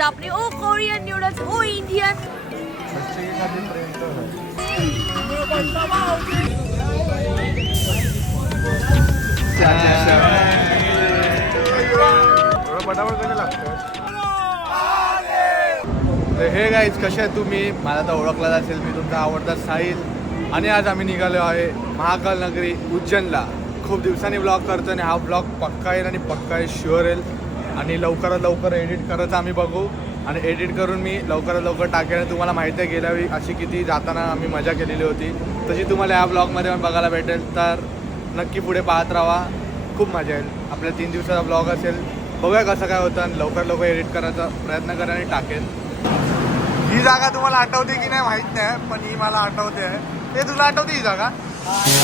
Japanese ओ Korean noodles ओ Indian हे guys कसे आहे तुम्ही? मला तर ओळखला असेल, मी तुमचा आवडता साहिल आणि आज आम्ही निघालो आहे महाकाल नगरी उज्जैनला. खूप दिवसांनी ब्लॉग करतो आणि हा ब्लॉग पक्का येईल आणि पक्का शुअर येईल आणि लवकरात लवकर एडिट करायचं आम्ही बघू आणि एडिट करून मी लवकरात लवकर टाकेन. तुम्हाला माहिती आहे गेल्या वेळी अशी किती जाताना आम्ही मजा केलेली होती, तशी तुम्हाला या ब्लॉगमध्ये पण बघायला भेटेल. तर नक्की पुढे पाहत राहा, खूप मजा येईल. आपल्या 3 दिवसाचा ब्लॉग असेल, बघूया कसं काय होतं आणि लवकर लवकर एडिट करायचा प्रयत्न करेन आणि टाकेन. ही जागा तुम्हाला आठवते की नाही माहित नाही, पण ही मला आठवते आहे. ते तुला आठवते ही जागा?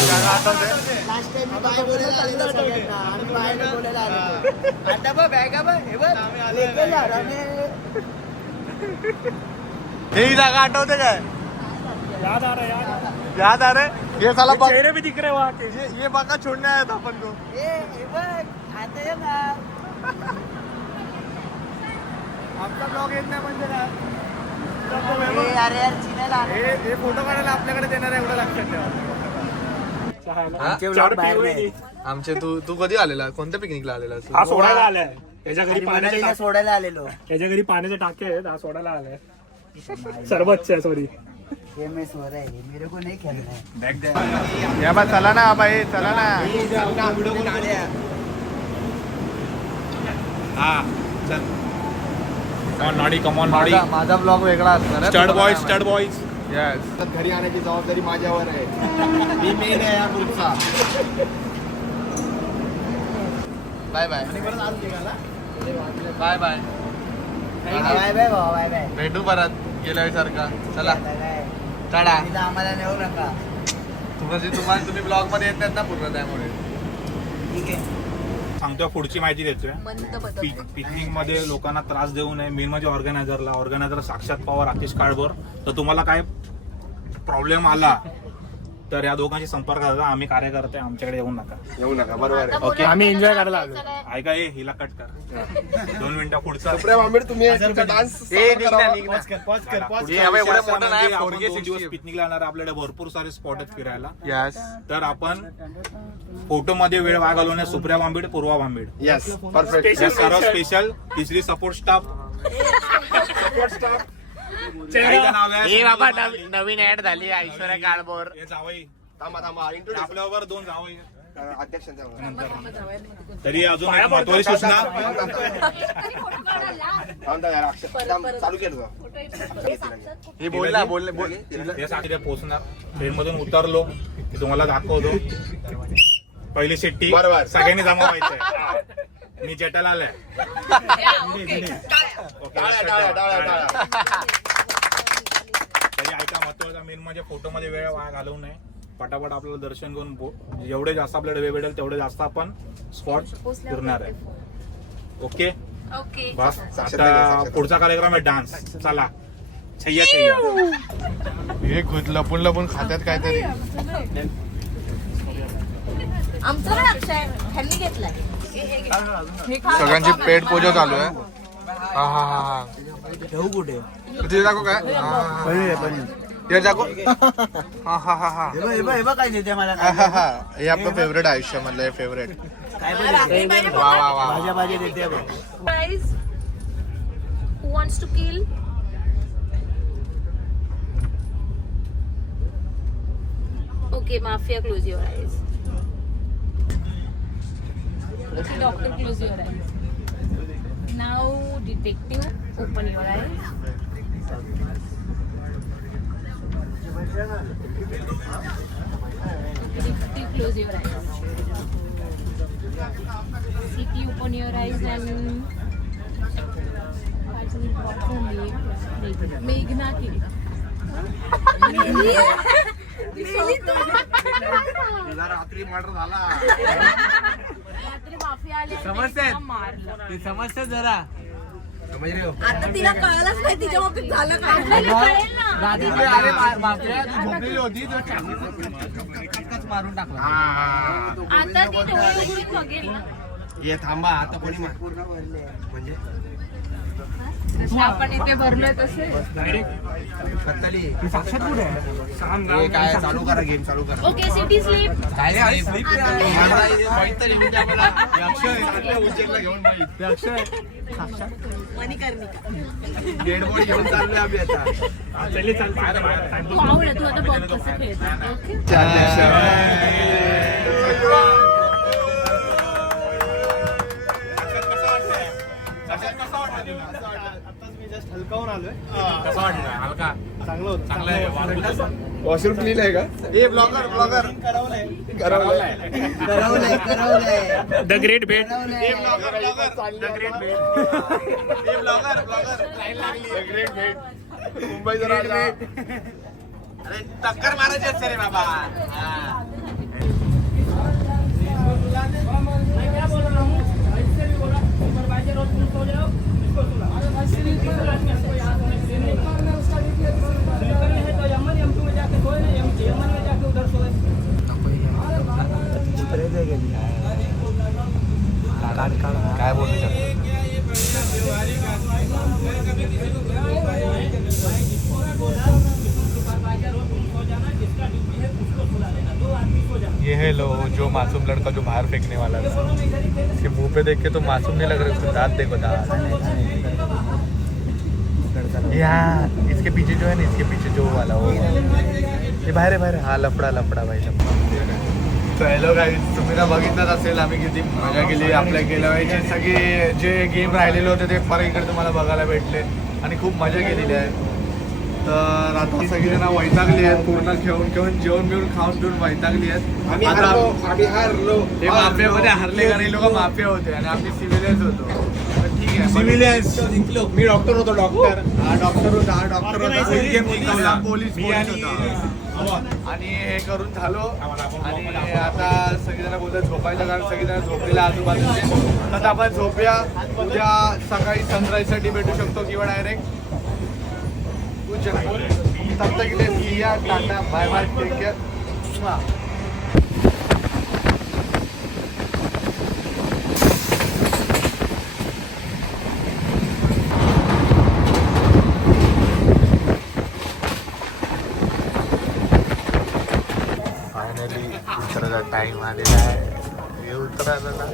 जागा आठवते. ही जागा आठवते काय? याद आ रहे ये साला चेहरे भी दिख रहे वहाँ के. ये बघा छोड़ने आया था अपन को. आमचा ब्लॉग येत नाही म्हणजे काय? हे फोटो काढायला आपल्याकडे देणार आहे एवढं लक्षात ठेवा. आमचे तू कधी आलेला? कोणत्या पिकनिकला आलेला? सोडायला आलाय त्याच्या घरी पाण्याचे सोडायला आलेलो. त्याच्या घरी पाण्याचे टाके आहेत, हा सोडायला आलाय. सरबतचे सॉरी मेरे को नहीं खेलना है. या बा चला ना बाई, चला ना. हा चल. Noddy come on Noddy. माझा ब्लॉग वेगळा असणार. Stud boys yes. घरी आणायची जबाबदारी माझ्यावर आहे. मी मेन आहे या ग्रुपचा. Bye bye bye bye. भेटू परत गेल्या सारखा. चला चढा. आम्हाला नेऊ नका. तुम्ही ब्लॉग मध्ये येत नाहीत ना पूर्ण, त्यामुळे. ठीक आहे. सांगतोय पुढची माहिती देतोय. पिकनिक मध्ये लोकांना त्रास देऊ नये. मेन म्हणजे ऑर्गनायझर साक्षात पवार, राकेश काळभोर. तर तुम्हाला काय प्रॉब्लेम आला तर या दोघांशी संपर्क साधा. आम्ही कार्यकर्ते, आमच्याकडे येऊ नका. बरोबर. ओके, आम्ही एन्जॉय करायला आलो. ऐका, हिला कट कर. 2 मिनिटं पुढचा. पिकनिकला येणार आपल्याकडे भरपूर सारे स्पॉट आहेत फिरायला. यस. तर आपण फोटो मध्ये वेळ वाया घालवणे सुप्रिया भांबीड, पूर्वा भांबीड. Yes perfect. सर्व स्पेशल. तिसरी सपोर्ट स्टाफ. बाबा नवीन ऍड झाली ऐश्वर्या काळभोर. हे जावई आपल्यावर 2 जावई तरी अजून महत्वाची सूचना. हे बोलला बोलले यासाठी पोहोचणार. ट्रेन मधून उतरलो की तुम्हाला दाखवतो. पहिली शिट्टी सगळ्यांनी जमा व्हायचंय. मी जेटाला आलाय. तरी ऐका, महत्वाचा मेन म्हणजे फोटो मध्ये वेळ वाया घालवू नये. पटापट आपल्याला दर्शन घेऊन जेवढे जास्त आपल्याला वेळ भेटेल तेवढे जास्त आपण स्पॉट फिरणार आहे. Okay okay. बस. आता पुढचा कार्यक्रम आहे डान्स. चला छैया छैया. हे खुद लपून लपून खात्यात काहीतरी. आमचं ना अक्षय ह्यांनी घेतलाय. सगळ्यांची पेट पूजा चालू आहे. हा हा हा. ठेवू कुठे? तिथे दाखव काय? हे दाखव. हा हा हा हा. काय देते मला? हे आपलं फेवरेट आयुष्यामधलं फेवरेट. काय वा वा वा. भाज्या भाज्या देते. Guys, who wants to kill? Okay, Mafia, close your eyes. Okay, doctor, close your eyes. Now, detective, open your eyes. Detective, close your eyes. City, open your eyes and what's her name? Meghna Kiri. रात्री murder झाला. रात्री mafia आले समजते समजते जरा. आता तिला कळलंच नाही तिच्या बाबतीत झालं काय. झोपलेली होती मारून टाकला. आता ती डोळे उघडून बघेल ना. हे थांबा आता कोणी म्हणजे जसे आपण इथे भरलोय तसे. साक्षात कुठे आहे? काय चालू करा गेम चालू करा. Okay city sleep. काय स्लीप डेड बॉडी घेऊन चाललोय आम्ही आता. तू आवड तू आता बघ कसं खेळतो. ओके वॉशरूम क्लीन आहे का? ए ब्लॉगर ब्लॉगर द ग्रेट बेट. मुंबई टक्कर मारायची असते रे बाबा. काय बोलू शकतो? ये है लो जो मासूम लड़का जो बाहर फेंकने वाला था, इसके मुंह पे देख के तो मासूम नहीं लग रहा, उसको दांत देखो दांत. यहाँ इसके पीछे जो है ना, इसके पीछे जो वाला वो ये बाहेर आहे, बाहेर आहे. हा लफडा लफडा भाई लफडा. तर हॅलो गाईज, तुम्ही ना बघितलंच असेल आम्ही किती मजा केली. आपल्या गेल्या वेळेचे सगळे जे गेम राहिलेले होते ते परत इकडे तुम्हाला बघायला भेटले आणि खूप मजा केलेली आहे. तर आता सगळी ना वैतागली आहेत, पूर्ण खेळून खेळून जेवण बिवून खाऊन पिऊन वैतागली आहेत. आता हे माफियामध्ये हरले का नाही लोक माफिया होते आणि आम्ही सिव्हिलियन्स होतो. तर ठीक आहे, सिव्हिलियन्स. मी डॉक्टर होतो. डॉक्टर हा डॉक्टर होता पोलीस होता. आणि हे करून झालो आणि आता सगळेजण बोलतात झोपायचं, कारण सगळेजण झोपलेल्या आजूबाजूचे. तर आपण झोपूया. उद्या सकाळी सनराईजसाठी भेटू शकतो किंवा डायरेक्ट तब तक के लिए किया tata bye bye take care. Finally उतरायचा टाइम आलेला आहे. हे उतरायला ना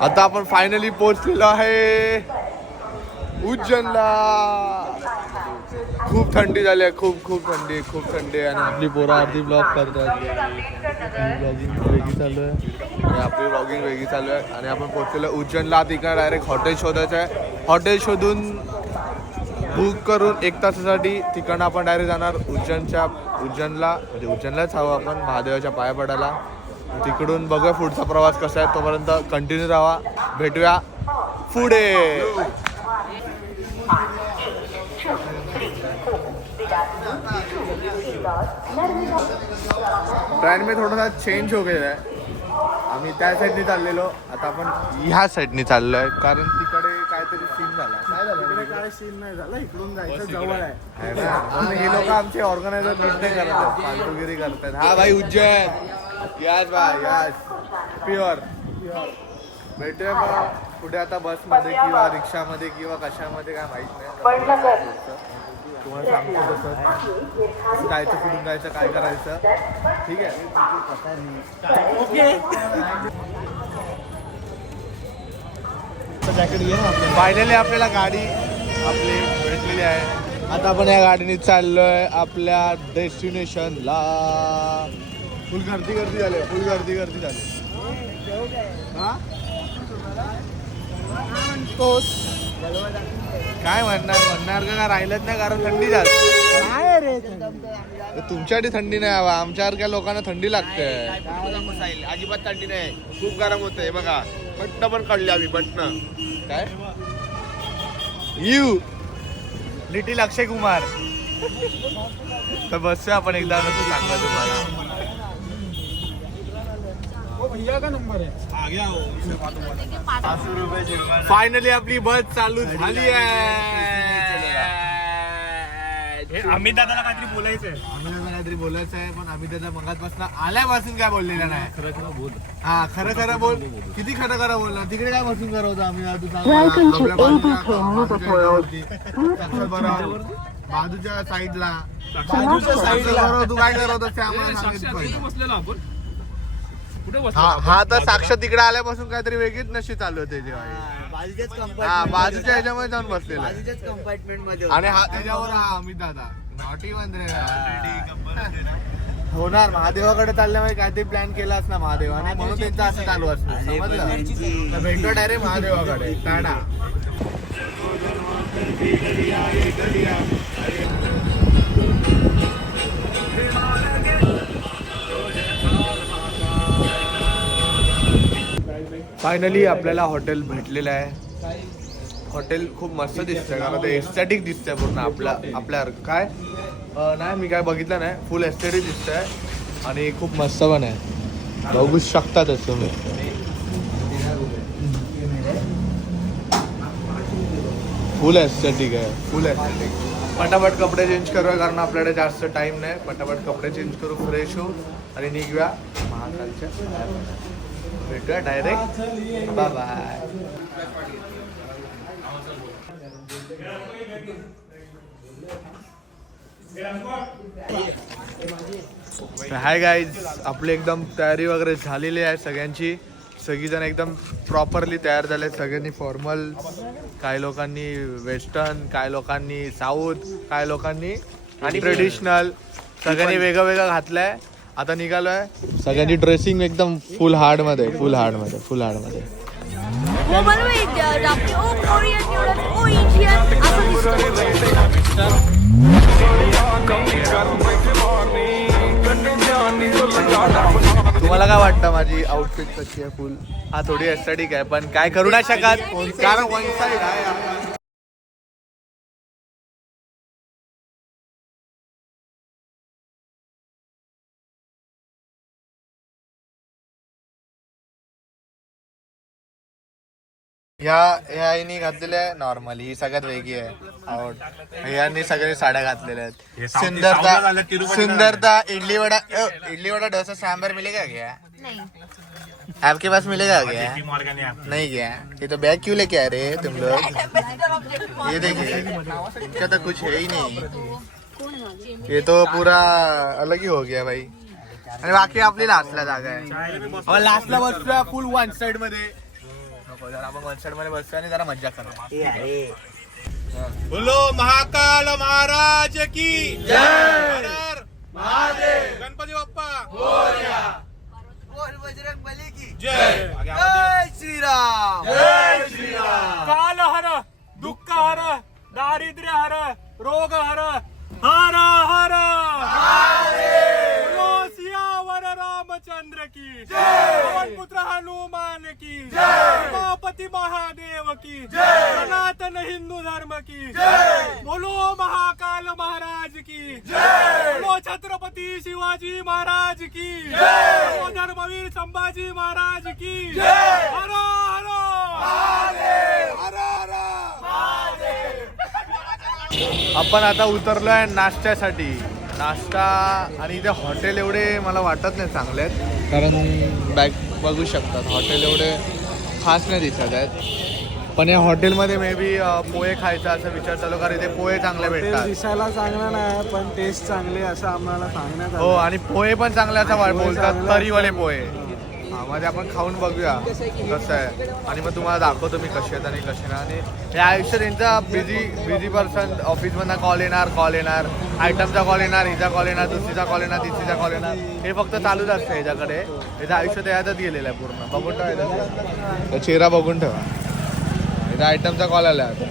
आता आपण फायनली पोहोचलेलो आहे उज्जैनला. खूप थंडी झाली आहे, खूप खूप थंडी, खूप थंडी आहे. आणि आपली पोरं अर्धी ब्लॉग करतात. ब्लॉगिंग वेगळी चालू आहे आणि आपली ब्लॉगिंग वेगळी चालू आहे. आणि आपण पोहोचलेलो उज्जैनला. तिकडे डायरेक्ट हॉटेल शोधायचं आहे. हॉटेल शोधून बुक करून 1 तासासाठी तिकडनं आपण डायरेक्ट जाणार उज्जैनला. म्हणजे उज्जैनलाच हवं आपण, महादेवाच्या पाया पडायला. तिकडून बघूया पुढचा प्रवास कसा आहे. तोपर्यंत कंटिन्यू राहा, भेटूया पुढे. ट्रेन में थोडासा चेंज हो गया आहे. आम्ही त्या साईडने चाललेलो, आता आपण ह्या साईडने चाललोय कारण तिकडे काहीतरी सीन झाला. काय झालं? काय सीन नाही झाला, इकडून जायचं जवळ आहे ना. हे लोक आमचे ऑर्गनायझर निर्णय करतात, फालतूगिरी करतात. हा भाई उज्जैन, यस भाई यस, प्युअर. भेटूया का पुढे आता बसमध्ये किंवा रिक्षामध्ये किंवा कशामध्ये, काय माहित नाही. तुम्हाला सांगतो तसं जायचं, कुठून जायचं, काय करायचं. ठीक आहे फायनली आपल्याला गाडी आपली भेटलेली आहे. आता आपण या गाडीने चाललोय आपल्या डेस्टिनेशनला. फुल गर्दी झाली, फुल गर्दी झाली. काय म्हणणार का राहिलंच नाही, कारण थंडी जास्त. तुमच्यासाठी थंडी नाही हवा, आमच्यासारख्या लोकांना थंडी लागते. अजिबात थंडी नाही, खूप गरम होतंय बघा. बटन पण काढली आम्ही, बटन. काय यू लिटिल अक्षय कुमार. तर बसूया आपण एकदा, नसं सांगा तुम्हाला. फायनली आपली बस चालू झाली आहे. अमित दादाला काहीतरी बोलायचंय. आम्ही दादा काहीतरी बोलायचं आहे, पण आम्ही दादा मगाचपासून आल्यापासून काय बोललेलं नाही. खरं खरं बोल. हा खरं खरं बोल. किती खरं खरं बोलला. तिकडे काय बसून करवतो आम्ही. बाजूच्या साईडला तू काय करत असते आम्हाला सांगितलं. हा तर साक्षात तिकडे आल्यापासून काहीतरी वेगळीच नशी चालू होते जेव्हा. हा बाजूच्या ह्याच्यामध्ये जाऊन बसलेला आणि हा त्याच्यावर हा अमित दादा नॉटी होणार. महादेवाकडे चालल्यामुळे काहीतरी प्लॅन केलाच ना महादेवाने, म्हणून त्यांचं असं चालू असतं. समजलं तर भेटतो डायरेक्ट महादेवाकडे. टाटा. फायनली आपल्याला हॉटेल भेटलेलं आहे. हॉटेल खूप मस्त दिसतंय कारण ते एस्थेटिक दिसतंय पूर्ण आपल्या काय नाही मी काय बघितलं नाही. फुल एस्थेटिक दिसतंय आणि खूप मस्त पण आहे. बघू शकतातच तुम्ही. फुल एस्थेटिक आहे. फुल एस्थेटिक. पटापट कपडे चेंज करूया कारण आपल्याकडे जास्त टाइम नाही. पटापट कपडे चेंज करू, फ्रेश होऊ आणि निघूया महाकालच्या. भेटूया direct. Bye bye. Hi guys, आपली एकदम तयारी वगैरे झालेली आहे सगळ्यांची. सगळीजण एकदम प्रॉपरली तयार झाले. सगळ्यांनी फॉर्मल, काही लोकांनी वेस्टर्न, काही लोकांनी साऊथ, काही लोकांनी आणि ट्रेडिशनल. सगळ्यांनी वेगळं वेगळं घातलंय. आता निघालोय. सगळ्यांची ड्रेसिंग एकदम फुल हार्ड मध्ये. तुम्हाला काय वाटतं माझी आउटफिट कशी आहे? फुल हा थोडी एस्थेटिक आहे पण काय करू नाही शकत कारण वन साइड आहे. ह्या हिनी घातलेली आहे नॉर्मली. ही सगळ्यात वेगळी आहे. यांनी सगळ्यांनी साड्या घातलेल्या आहेत. सुंदरता इडली वडा डोसा सांबर मिलेगा क्या? आपके पास मिलेगा क्या? नहीं क्या? ये तो बैग क्यों लेके आ रहे हैं तुम लोग? ये देखिए इनका तो कुछ है ही नहीं. ये तो पूरा अलग ही हो गया भाई. आणि बाकी आपली लास्टला जागा आहे. लास्टला बसतोय फुल वन साइड मध्ये. जरा आपण वन साइड मध्ये बसतोय आणि जरा मज्जा करूया. बोलो महाकाल महाराज की जय. महादेव. गणपती बाप्पा मोरया. बोल बजरंग बली की जय. जय श्रीराम. जय श्रीराम. काल हर, दुःख हर, दारिद्र्य हर, रोग हर, हर हर सियावर रामचंद्र की जय. पवन पुत्र हनुमान की जय. उमापति महादेव की जय. सनातन हिंदू धर्म की जय. बोलो महाकाल महाराज की जय. बोलो छत्रपति शिवाजी महाराज की जय. बोलो धर्मवीर संभाजी महाराज की जय. हर हर महादेव. हर हर महादेव. आपण आता उतरलोय नाश्त्यासाठी. नाश्ता आणि इथे हॉटेल एवढे मला वाटत नाही चांगले आहेत कारण बॅग बघू शकतात हॉटेल एवढे खास नाही दिसत आहेत. पण या हॉटेलमध्ये मे बी पोहे खायचा असा विचार चालू कारण इथे पोहे चांगले भेटतात. दिसायला चांगला नाही पण टेस्ट चांगली असं आम्हाला सांगण्यात हो आणि पोहे पण चांगले असं बोलतात. तरीवाले पोहे. मध्ये आपण खाऊन बघूया कसं आहे आणि मग तुम्हाला दाखवतो मी कसे आहेत आणि कसे नाही. आणि या आयुष्यात यांचा बिझी पर्सन. ऑफिसमधनं कॉल येणार, आयटमचा कॉल येणार, हिचा कॉल येणार, दुसरीचा कॉल येणार, तिसरीचा कॉल येणार. हे फक्त चालूच असतं ह्याच्याकडे. याचं आयुष्य त्याच्यातच गेलेलं आहे पूर्ण. बघून ठेवा चेहरा, बघून ठेवा. याचा आयटमचा कॉल आला आता.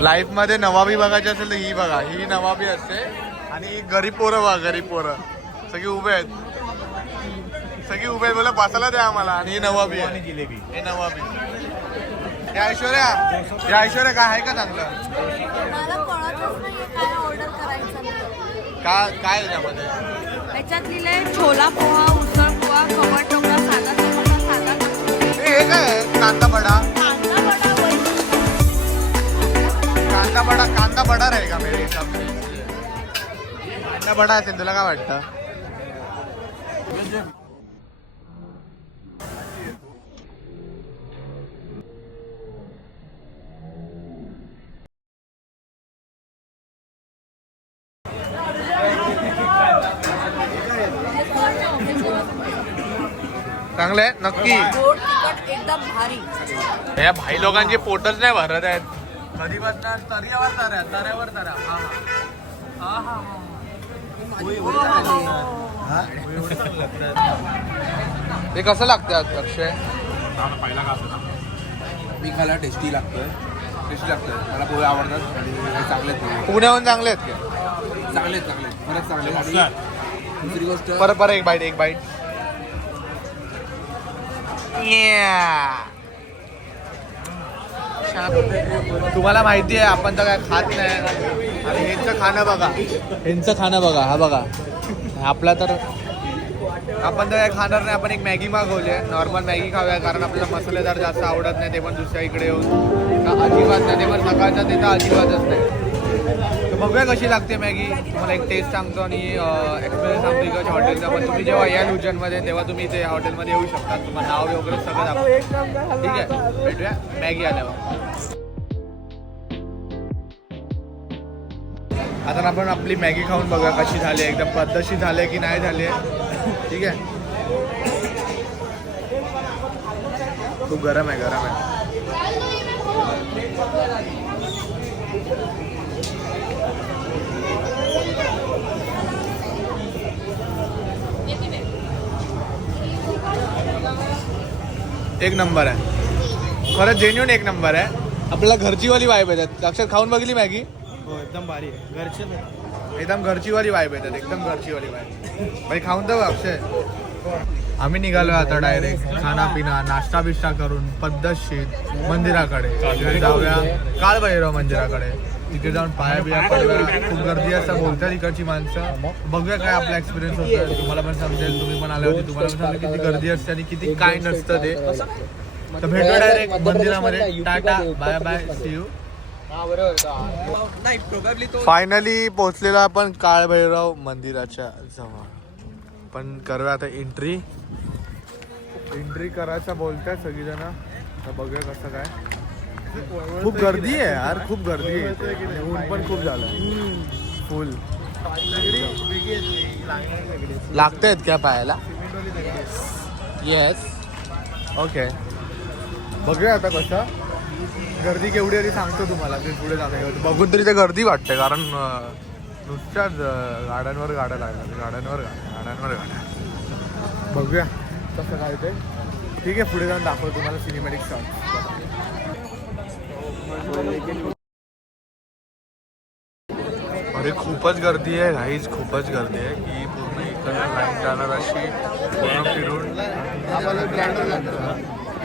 लाईफमध्ये नवाबी बघायची असेल तर ही बघा. ही नवाबी असते आणि गरीब पोरं बघा. गरीब पोरं सगळी उभे आहेत. बोला बसायला द्या आम्हाला. आणि ही नवाबी आहे. जिलेबी हे नवाबी. या ऐश्वर्या काय आहे का चांगलं? मला कळतच नाहीये काय ऑर्डर करायचं. काय त्याच्यामध्ये? याच्यात लिहिलंय छोला पोहा, उसळ पोहा, खमण टोकरा, साधा चपाता, साधा हे काय कांदा बडा? कांदा वडा, कांदा कांदा बडा रहेगा मेरे हिसाब से. कांदा बडा असेल, तुला काय वाटतं? चांगलं आहे नक्की. गोड तिखट एकदम भारी. या भाई लोकांचे पोटच नाही भरत आहेत. कधी बसणार तर्यावर तऱ्या, तऱ्यावर तऱ्या. ते कसं लागतं अक्षय? पहिला का असं मी खायला टेस्टी लागतोय. टेस्टी लागतोय. मला पोहे आवडतात आणि हे चांगले आहेत पोहे. पुण्याहून चांगले आहेत का? चांगले खरंच चांगले. आणि दुसरी गोष्ट परत एक बाईट. तुम्हाला माहिती आहे आपण तर काय खात नाही. आणि ह्यांचं खाणं बघा. हा बघा आपला तर आपण तर काय खाणार नाही. आपण एक मॅगी मागवली आहे. नॉर्मल मॅगी खाऊया कारण आपल्याला मसालेदार जास्त आवडत नाही. ते पण दुसऱ्या इकडे येऊन अजिबात नाही. ते पण सकाळचं ते तर अजिबातच नाही. तर बघूया कशी लागते मॅगी. तुम्हाला एक टेस्ट सांगतो आणि एक्सपिरियन्स सांगतो इकडच्या हॉटेलचा. पण तुम्ही जेव्हा याल उज्जैनमध्ये तेव्हा तुम्ही इथे हॉटेलमध्ये येऊ शकता. तुम्हाला नाव वगैरे सगळं दाखवतो. ठीक आहे, भेटूया मॅगी आल्यावर. आता आपण आपली मॅगी खाऊन बघा कशी झाली. एकदम पद्धतशीर झाली की नाही झाली. ठीक आहे, खूप गरम आहे. एक नंबर आहे खरं, जेन्युइन एक नंबर आहे. आपल्याला घरचीवाली वाईब येतात. अक्षर खाऊन बघितली मॅगी? हो एकदम भारी आहे. घरचे एकदम घरचीवाली वाईब येतात. एकदम घरचीवाली वाईब. भाई खाऊन तर अक्षय. आम्ही निघालो आता डायरेक्ट खाना पिना नाश्ता बिष्टा करून पद्धतशीर मंदिराकडे जाऊया. काळभैरव मंदिराकडे. तिथे जाऊन पाया बिया पडूया. खूप गर्दी असं बोलतात इकडची माणसं. बघूया काय आपला एक्सपिरियन्स होतो. तुम्हाला पण समजेल. तुम्ही पण आले होते, तुम्हाला पण समजेल किती गर्दी असते आणि किती काय नसतं ते. तर भेटूया डायरेक्ट मंदिरामध्ये. Tata bye bye, see you. Finally पोहोचलेला आपण काळभैरव मंदिराच्या जवळ. पण करूया आता एंट्री करायचं बोलताय सगळीजण. आता बघूया कसं काय. खूप गर्दी आहे यार, खूप गर्दी आहे. आणि ऊन पण खूप झालं फुल. लागतायत क्या पायाला? Yes, okay. बघूया आता कसं. गर्दी केवढी आली सांगतो तुम्हाला. ते पुढे जाणं बघून तरी ते गर्दी वाटते कारण नुसत्याच गाड्यांवर गाड्या लागल्या. गाड्यांवर गाड्या. बघूया कसं काय ते. ठीक आहे, पुढे जाऊन दाखवतो तुम्हाला सिनेमॅटिक शॉट. अरे खूपच गर्दी आहे गाईज, खूपच गर्दी आहे. ही पूर्ण इकडनं लाईन जाणार अशी पूर्ण फिरून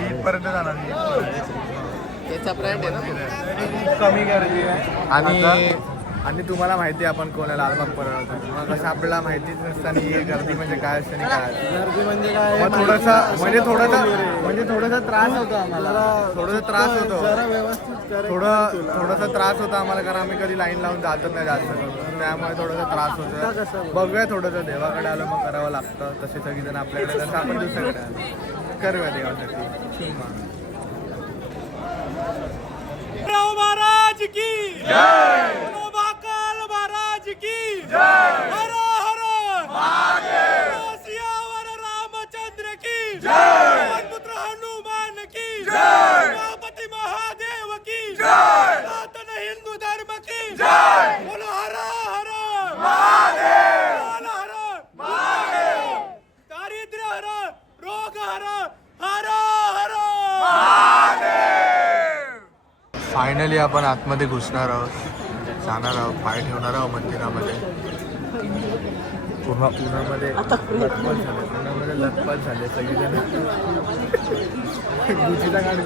इथपर्यंत जाणार. त्याचा ब्रँड आहे ना. खूप कमी गर्दी आहे. आणि तुम्हाला माहिती आहे आपण कोणाला लालबाग परळतो. मग कसं आपल्याला माहितीच नसतं आणि ही गर्दी म्हणजे काय असते आणि काय. गर्दी म्हणजे काय? मग थोडासा त्रास होतो आम्हाला. जरा व्यवस्थित थोडासा त्रास होता आम्हाला कारण आम्ही कधी लाईन लावून जातच नाही जास्त करून. त्यामुळे थोडासा त्रास होतो. बघूया थोडंसं देवाकडे आलं मग करावं लागतं. तसे सगळीजण आपल्याकडे तसं आपण दुसऱ्याकडे आलो करूया देवासाठी. महाराज की जय. महाराज की जय. हर हर महादेव. सियावर रामचंद्र की जय. पुत्र हनुमान की जय. गणपती महादेव की जय. सनातन हिंदू धर्म की जय. बोलो हर हर महादेव. हर महादेव. दारिद्र्य हर, रोग हर, हर हर महादेव. फायनली आपण आतमध्ये घुसणार आहोत, जाणार आहोत, पाय ठेवणार आहोत मंदिरामध्ये. पूर्ण पुण्यामध्ये लटपट झाले सगळीजण. गुजीचा काढ.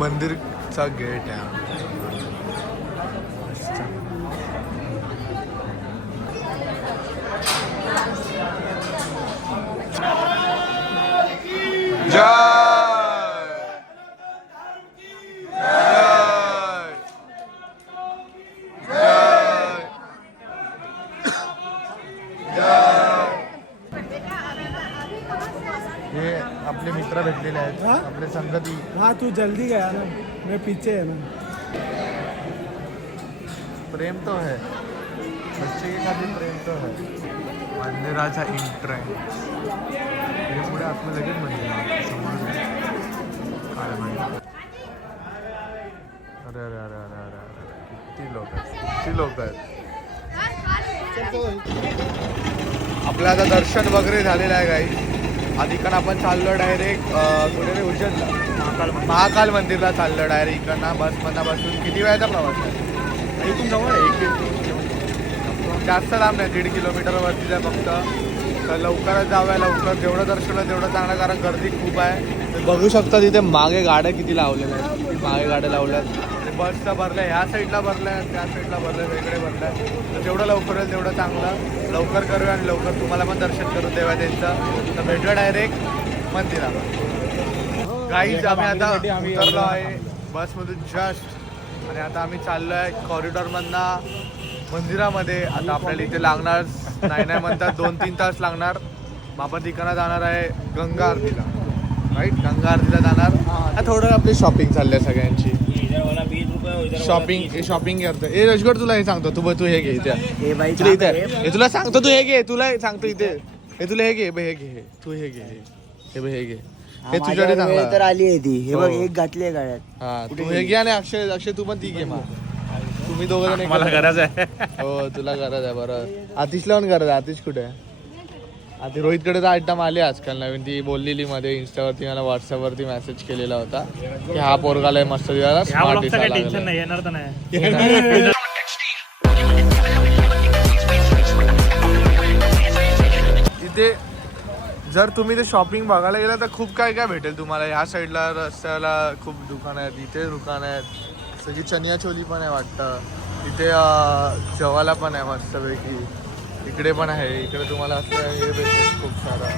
मंदिरचा गेट आहे. जय आपले मित्र भेटलेले आहेत हा? आपले संगती. हाँ तू जल्दी गया ना, मैं पीछे है ना. प्रेम तो है बच्चे के खाली प्रेम तो है. मंदिराचा इंटर आहे हे पुढे आतमध्ये लगेच मंदिर आहे. समोर काय माहिती. अरे अरे अरे अरे अरे अरे किती लोक आहेत. आपलं आता दर्शन वगैरे झालेलं आहे काही. आधी इकडनं आपण चाललो डायरेक्ट कुठे रे उज्जैनला महाकाल मंदिरला चाललो डायरेक्ट इकडनं बसमधनं बसून. किती वेळाचा प्रवास आहे इथून जवळ आहे 1 जास्त लांब नाही 1.5 किलोमीटरवरतीच आहे फक्त. तर लवकरच जाऊया लवकर जेवढं दर्शन होईल तेवढं चांगलं कारण गर्दी खूप आहे. तर बघू शकता तिथे मागे गाड्या किती लावलेल्या आहेत. मागे गाड्या लावल्यात बसचा भरल्या ह्या साईडला भरल्या त्या साईडला भरल्या वेगळे भरल्या. तर जेवढं लवकर होईल तेवढं चांगलं. लवकर करूया आणि लवकर तुम्हाला पण दर्शन करून देऊया त्यांचं. तर भेटूया डायरेक्ट मंदिरावर. गाईज आम्ही आता उतरलो आहे बसमधून जस्ट आणि आता आम्ही चाललो आहे कॉरिडॉरमधनं मंदिरामध्ये. आता आपल्याला इथे लागणार नाही म्हणतात 2-3 तास लागणार. मग आपण तिकडनं जाणार आहे गंगा आरतीला. राईट गंगा आरतीला जाणार. थोडं आपली शॉपिंग चालली आहे सगळ्यांची. शॉपिंग करतो. ए रजगड तुला हे सांगतो तू हे घे इथे तुला इथे हे तुला सांगतो तू हे घे तुला सांगतो इथे हे तुला हे घे हे घे तू हे घे हे घे हे तुझ्याकडे चांगलं तर आली आहे ती. हे बघ हो. एक घातली आहे गाड्यात. हा तू हे घे आणि अक्षय तू पण ती घे. मग तुम्ही दोघं जण मला गरज आहे. हो तुला गरज आहे. बरं आतिशला पण गरज आहे. आतिश कुठे आहे. आधी रोहितकडे तर आयटम आले आजकाल नवीन. ती बोललेली मध्ये इंस्टावरती मला व्हॉट्सअपवरती मेसेज केलेला होता की हा पोरगाला मस्त दिवाला स्मार्ट दिसायला लागला. येणार तर नाही. इथे जर तुम्ही ते शॉपिंग बघायला गेला तर खूप काय काय भेटेल तुम्हाला. ह्या साईडला रस्त्याला खूप दुकानं आहेत. इथे दुकानं आहेत सगळी चनिया चोली पण आहे वाटतं. इथे जवाला पण आहे मस्तपैकी. इकडे पण आहे. इकडे तुम्हाला असं हे भेटेल खूप सारं.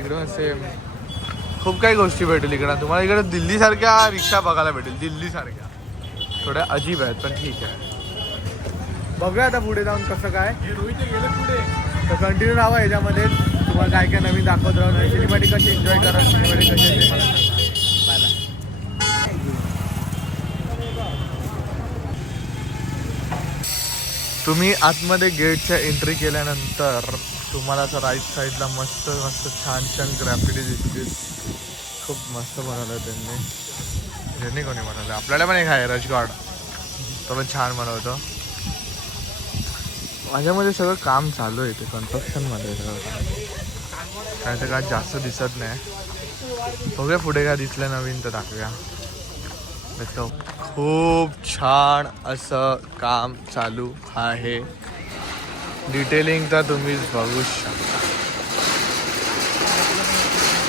इकडे असे खूप काही गोष्टी भेटेल इकडं तुम्हाला. इकडे दिल्लीसारख्या रिक्षा बघायला भेटेल. दिल्लीसारख्या थोड्या अजीब आहेत पण ठीक आहे. बघूया आता पुढे जाऊन कसं काय. तर कंटिन्यू राहा ह्याच्यामध्ये. तुम्हाला काय काय नवीन दाखवत राहून सिनेमॅटिक कशी एन्जॉय करा. सिनेमॅटिक कशी ते मला सांगा. Bye bye. तुम्ही आतमध्ये गेटच्या एंट्री केल्यानंतर तुम्हाला असं राईट साईडला मस्त मस्त छान छान ग्रॅफिटी दिसतील. खूप मस्त बनवलं त्यांनी. ज्यांनी कोणी बनवलं आपल्याला पण एक आहे रजगड तो पण छान बनवतो. माझ्यामध्ये सगळं काम चालू आहे. ते कन्स्ट्रक्शनमध्ये सगळं काम काय तर काय जास्त दिसत नाही. बघूया पुढे काय दिसलं नवीन तर दाखवूया. खूप छान असं काम चालू आहे. डिटेलिंग तर तुम्हीच बघू शकता.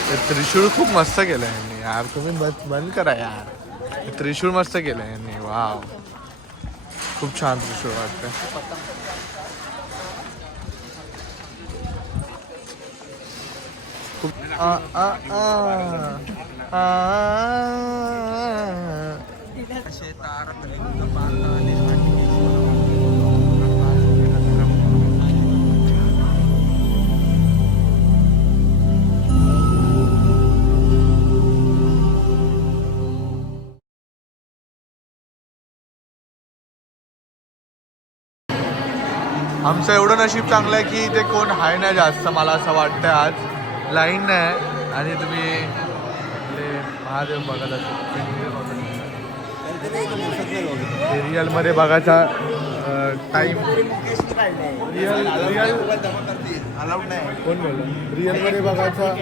ते त्रिशूळ खूप मस्त केलं यांनी यार. तुम्ही बंद करा यार. त्रिशूळ मस्त केलं यांनी. वाव खूप छान त्रिशूळ वाटतं. खूप आमचं एवढं नशीब चांगलं आहे की इथे कोण आहे नाही जास्त. मला असं वाटतं आज लाईन नाही. आणि तुम्ही महादेव बघायला रिअलमध्ये बघायचा टाईम. कोण बोललं रिअलमध्ये बघायचा.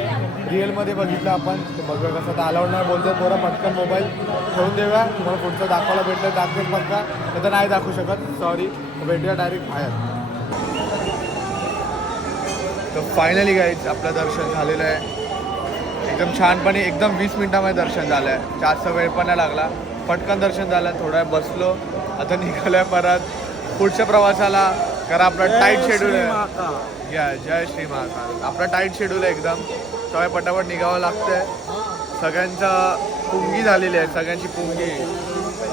रिअलमध्ये बघितलं आपण बघा कसं तर अलाउड नाही बोलतो. थोडा पटकन मोबाईल ठेवून देऊया. तुम्हाला पुढचं दाखवायला भेटलं दाखवेल पक्का. तर नाही दाखवू शकत सॉरी. भेटूया डायरेक्ट बाहेर. तर फायनली गाईज आपलं दर्शन झालेलं आहे एकदम छानपणे. एकदम 20 मिनिटामध्ये दर्शन झालं आहे. जास्त वेळ पण नाही लागला. पटकन दर्शन झालं. थोडा वेळ बसलो. आता निघालो आहे परत पुढच्या प्रवासाला. कारण आपलं टाईट शेड्यूल आहे. जय श्री महाकाल. आपला टाईट शेड्यूल आहे एकदम. सगळ्या पटापट निघावं लागतंय. सगळ्यांचं पुंगी झालेली आहे. सगळ्यांची पुंगी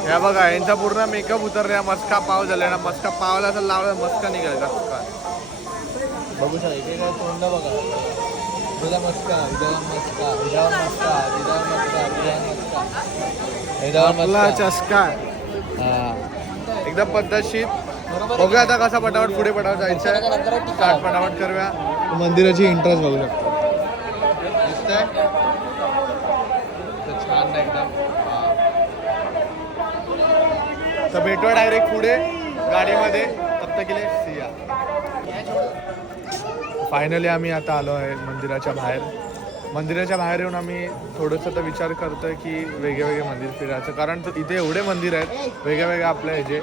ह्या बघा. यांचा पूर्ण मेकअप उतरला. मस्का पाव झाला ना. मस्का पावला असं लावला मस्का निघाला. बघू शकता इथे काय तोंड बघा. आपला चस्का एकदम पद्धतशीर. बघूया आता कसा पटापट पुढे पटापट जायचं स्टार्ट पटापट करूया. मंदिराची एंट्रन्स बघू शकतो दिसतंय तर छान नाही एकदम. तर भेटूया डायरेक्ट पुढे गाडीमध्ये. तब तक के लिए सिया. फायनली आम्ही आता आलो आहे मंदिराच्या बाहेर. मंदिराच्या बाहेर येऊन आम्ही थोडंसं तर विचार करतोय की वेगळे मंदिर फिरायचं, कारण इथे एवढे मंदिर आहेत वेगळ्या आपल्या ह्याचे.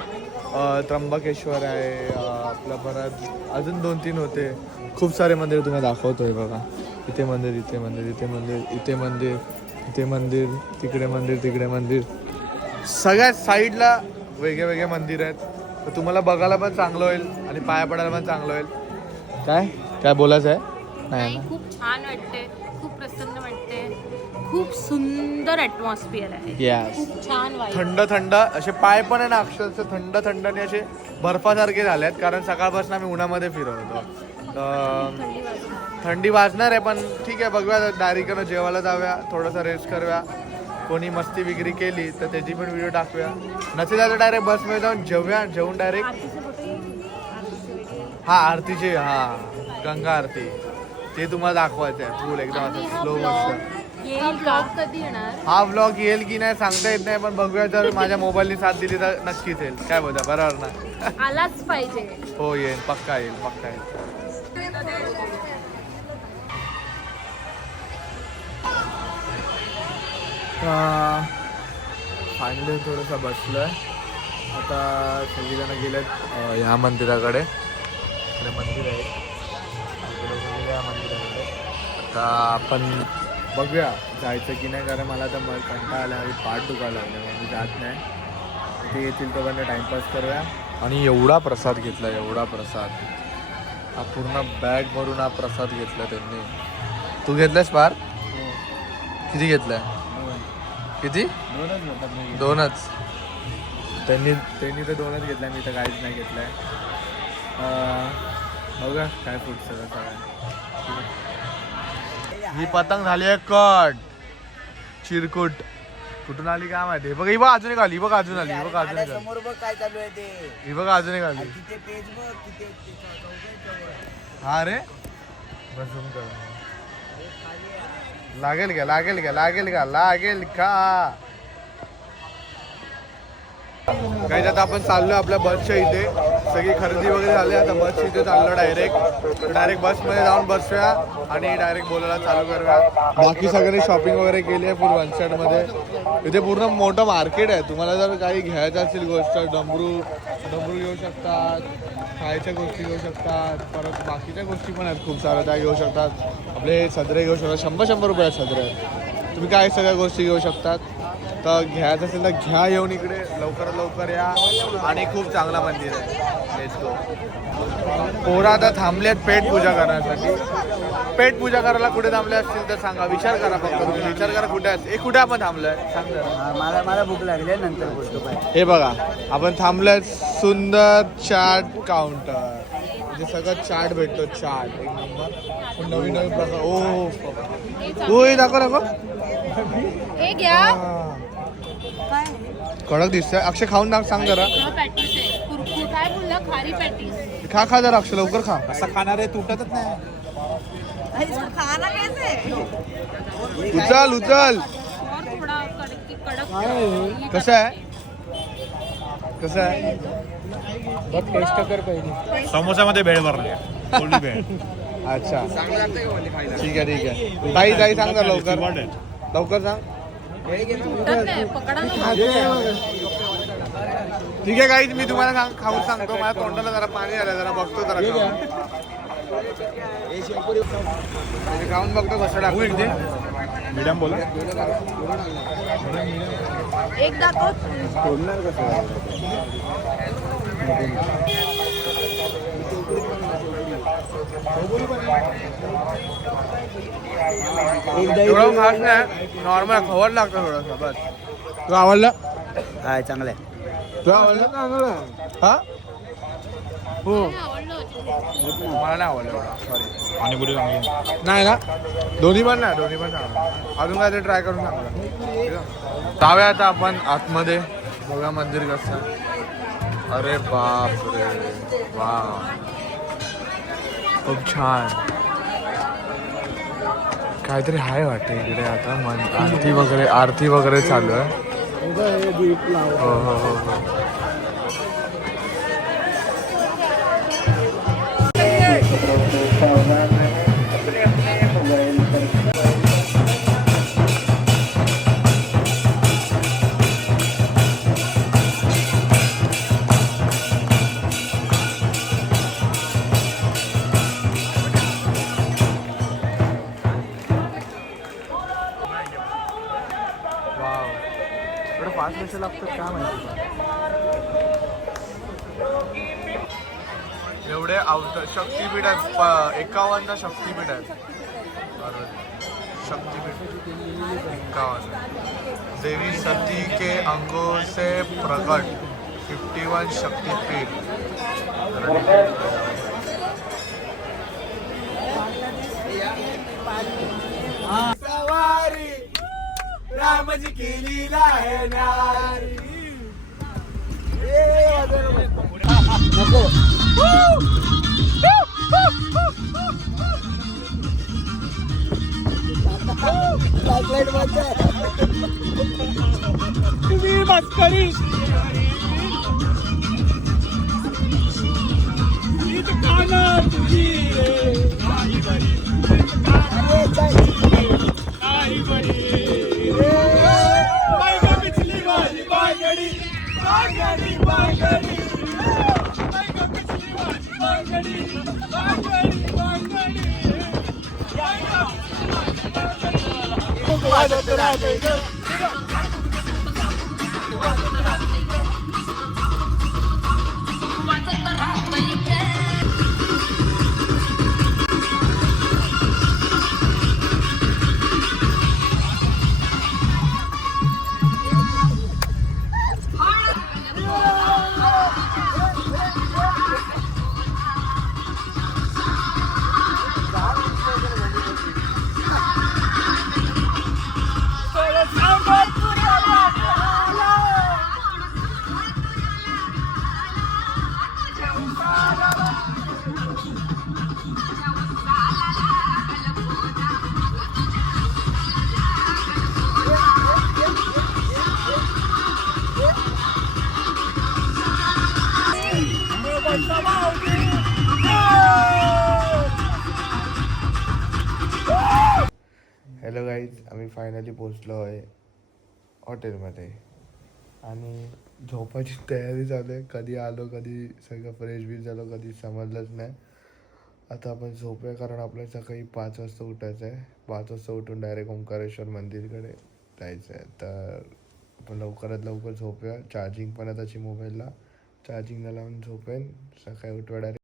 त्र्यंबकेश्वर आहे आपलं, परत अजून 2-3 होते. खूप सारे मंदिर तुम्हाला दाखवतोय बघा. इथे मंदिर, इथे मंदिर, इथे मंदिर, इथे मंदिर, इथे मंदिर, तिकडे मंदिर, तिकडे मंदिर. सगळ्या साईडला वेगळे मंदिर आहेत. तर तुम्हाला बघायला पण चांगलं होईल आणि पाया पडायला पण चांगलं होईल. काय बोलायचं आहे? नाही ना. खूप छान वाटते, खूप प्रसन्न वाटते, खूप सुंदर ॲटमॉस्फिअर आहे. Yes. खूप छान वाईब. थंड असे पाय पण आहे ना अक्षरशः थंड आणि असे बर्फासारखे झाले आहेत, कारण सकाळपासून आम्ही उन्हामध्ये फिरत होतो. थंडी वाजणार आहे पण ठीक आहे, बघूया डायरेक्ट जेवायला जाऊया, थोडंसं रेस्ट करूया. कोणी मस्ती विक्री केली तर त्याची पण व्हिडिओ टाकूया. नसेल तर डायरेक्ट बसमध्ये जाऊन जेवून डायरेक्ट आरतीचे गंगा आरती ते तुम्हाला दाखवायचं आहे फुल एकदम असं स्लो मोशन. ब्लॉग कधी येणार? हा व्लॉग येईल की नाही सांगता येत नाही, पण बघूया. जर माझ्या मोबाईलनी साथ दिली तर नक्कीच येईल. काय बोलता, बरोबर ना? आलाच पाहिजे. हो येईल, पक्का येईल. फायनली थोडंसं बसलोय आता. सगळीजण गेलेत ह्या मंदिराकडे. मंदिर आहे या मंदिराकडे. आता आपण बघूया जायचं की नाही, कारण मला तर कंटाळा आला आणि पाठ दुखायला लागला, मी जात नाही. ते येतील तोपर्यंत टाइमपास करूया. आणि एवढा प्रसाद घेतला, एवढा प्रसाद. हा पूर्ण बॅग भरून हा प्रसाद घेतला त्यांनी. तू घेतलास पार? किती घेतलाय? किती? 2च. त्यांनी तर 2च घेतलाय, मी तर काहीच नाही घेतलाय. बघा काय पुढचं सगळं. ही पतंग झाली आहे कट चिरकुट. कुठून आली काय माहिती. बघ ही बघ अजून एक आली, बघ अजून आली, बघ अजून एक आली. बघ काय चालू आहे ते. ही बघ अजून एक आली. तिथे पेज बघ तिथे. हा रे बसून कर. लागेल का काही. आता आपण चाललो आपल्या बसच्या इथे. सगळी खरेदी वगैरे झाली. आता बसच्या इथे चाललो डायरेक्ट बसमध्ये जाऊन बसूया आणि डायरेक्ट बोलायला चालू करूया. बाकी सगळ्यांनी शॉपिंग वगैरे केली आहे फुल वनसाईडमध्ये. इथे पूर्ण मोठं मार्केट आहे. तुम्हाला जर काही घ्यायचं असेल गोष्ट, डमरू घेऊ शकतात, खायच्या गोष्टी घेऊ शकतात, परत बाकीच्या गोष्टी पण आहेत खूप साऱ्या, त्या घेऊ शकतात. आपले सदरे घेऊ शकतात. 100 रुपये सदरे. तुम्ही काय सगळ्या गोष्टी घेऊ शकतात. तर घ्यायचं असेल तर घ्या, येऊन इकडे लवकरात लवकर या. आणि खूप चांगला मंदिर आहे. Let's go. पोरं आता थांबलेत पेट पूजा करण्यासाठी. पेट पूजा करायला कुठे थांबले असतील तर सांगा. विचार करा फक्त तुम्ही, विचार करा कुठे आहेत. कुठे आपण थांबलोय सांग. मला भूक लागली नंतर बोलतो. हे बघा आपण थांबलोय सुंदर चाट काउंटर. म्हणजे सगळं चाट भेटतो. चाट एक नंबर, नवीन प्रकार. ओ दाखव हे घ्या. कडक दिसतंय. अक्षय खाऊन सांग जरा. पॅटीस आहे. कुरकुर काय बोलला? खारी पॅटीस. खा जरा अक्षय, लवकर खा. असं खाणार आहे तुटतच नाही. उचल. और थोडा कडक. कसं आहे टेस्ट कर पहिली. समोसामध्ये भेळ भरली कोल्डी भेळ. अच्छा ठीक आहे. ताई सांग जरा लवकर सांग. तुटत नाही, पकडा ना. ठीक आहे काही मी तुम्हाला खाऊन सांगतो. माझ्या तोंडाला जरा पाणी आलं, जरा बघतो जरा खाऊन बघतो कसं टाकू. एकदा मीडियम बोला. एक दाखव. एवढं खास नाही, नॉर्मल खवड लागतं थोडंसं बस. तुला आवडलं? काय चांगलं आहे. तुला आवडलं? हा हो मला नाही आवडलं एवढा सॉरी. पाणीपुरी चांगली नाही ना दोन्ही पण चांगलं. अजून काय ते ट्राय करून सांगा. जाऊया आता आपण आतमध्ये बघा मंदिर कसं आहे. अरे बाप रे वा खूप छान. काहीतरी आहे वाटतं इकडे आता आरती वगैरे चालू आहे. हो हो हो हो. वाव एवढं 5 वर्ष लागतात काय माहिती. एवढे शक्तीपीठ आहेत 51 शक्तीपीठ आहेत. बरोबर शक्तीपीठ 51 देवी सती के अंगों से प्रकट 51 शक्तीपीठ. सवारी रामजी की लीला है न्यारी. नको तुम्ही मस्करी तुझी हॅलो गाईज आम्ही फायनली पोचलो आहे हॉटेलमध्ये आणि झोपायची तयारी चालू आहे. कधी आलो कधी सगळं फ्रेश बी झालो कधी समजलंच नाही. आता आपण झोपूया कारण आपल्याला सकाळी 5 वाजता उठायचं आहे. 5 वाजता उठून डायरेक्ट ओंकारेश्वर मंदिरकडे जायचं आहे. तर आपण लवकरात लवकर झोपूया. चार्जिंग पण आहे त्याची मोबाईलला. चार्जिंगला लावून झोपेन. सकाळी उठवा डायरेक्ट